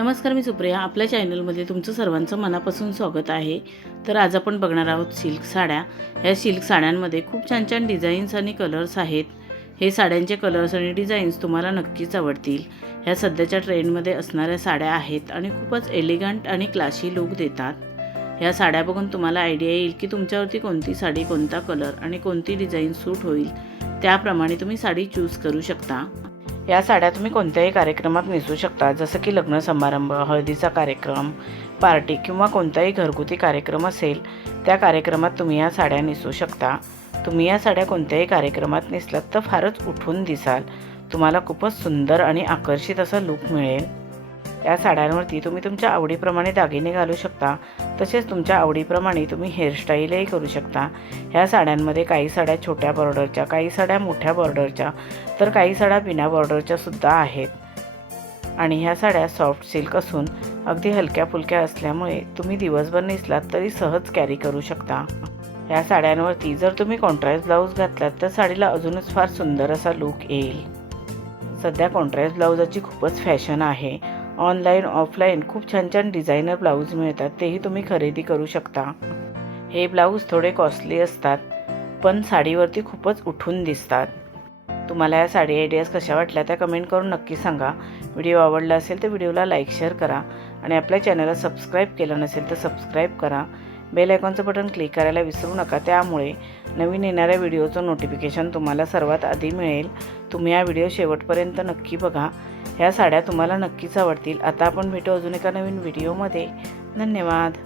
नमस्कार, मी सुप्रिया. आपल्या चॅनलमध्ये तुमचं सर्वांचं मनापासून स्वागत आहे. तर आज आपण बघणार आहोत सिल्क साड्या. ह्या सिल्क साड्यांमध्ये खूप छान छान डिझाईन्स आणि कलर्स आहेत. हे साड्यांचे कलर्स आणि डिझाईन्स तुम्हाला नक्कीच आवडतील. ह्या सध्याच्या ट्रेंडमध्ये असणाऱ्या साड्या आहेत आणि खूपच एलिगंट आणि क्लासी लुक देतात. ह्या साड्या बघून तुम्हाला आयडिया येईल की तुमच्यावरती कोणती साडी, कोणता कलर आणि कोणती डिझाईन सूट होईल. त्याप्रमाणे तुम्ही साडी चूज करू शकता. या साड्या तुम्ही कोणत्याही कार्यक्रमात नेसू शकता, जसं की लग्न समारंभ, हळदीचा कार्यक्रम, पार्टी किंवा कोणताही घरगुती कार्यक्रम असेल त्या कार्यक्रमात तुम्ही या साड्या नेसू शकता. तुम्ही या साड्या कोणत्याही कार्यक्रमात नेसलात तर फारच उठून दिसाल. तुम्हाला खूपच सुंदर आणि आकर्षित असा लूक मिळेल. या साड्यांवरती तुम्ही तुमच्या आवडीप्रमाणे दागिने घालू शकता. तसेच तुमच्या आवडीप्रमाणे तुम्ही हेअरस्टाईलही करू शकता. ह्या साड्यांमध्ये काही साड्या छोट्या बॉर्डरच्या, काही साड्या मोठ्या बॉर्डरच्या, तर काही साड्या बिना बॉर्डरच्या सुद्धा आहेत. आणि ह्या साड्या सॉफ्ट सिल्क असून अगदी हलक्या फुलक्या असल्यामुळे तुम्ही दिवसभर नेसलात तरी सहज कॅरी करू शकता. ह्या साड्यांवरती जर तुम्ही कॉन्ट्रास्ट ब्लाऊज घातलात तर साडीला अजूनच फार सुंदर असा लूक येईल. सध्या कॉन्ट्रास्ट ब्लाऊजाची खूपच फॅशन आहे. ऑनलाईन ऑफलाईन खूप छान छान डिझायनर ब्लाऊज मिळतात, तेही तुम्ही खरेदी करू शकता. हे ब्लाऊज थोडे कॉस्टली असतात पण साडीवरती खूपच उठून दिसतात. तुम्हाला या साडी आयडियाज कशा वाटल्या त्या कमेंट करून नक्की सांगा. व्हिडिओ आवडला असेल तर व्हिडिओला लाईक शेअर करा आणि आपल्या चॅनलला सबस्क्राईब केलं नसेल तर सबस्क्राईब करा. बेल आयकॉनचं बटन क्लिक करायला विसरू नका, त्यामुळे नवीन येणाऱ्या व्हिडिओचं नोटिफिकेशन तुम्हाला सर्वात आधी मिळेल. तुम्ही हा व्हिडिओ शेवटपर्यंत नक्की बघा. ह्या साड्या तुम्हाला नक्कीच आवडतील. आता आपण भेटू अजून एका नवीन व्हिडिओमध्ये. धन्यवाद.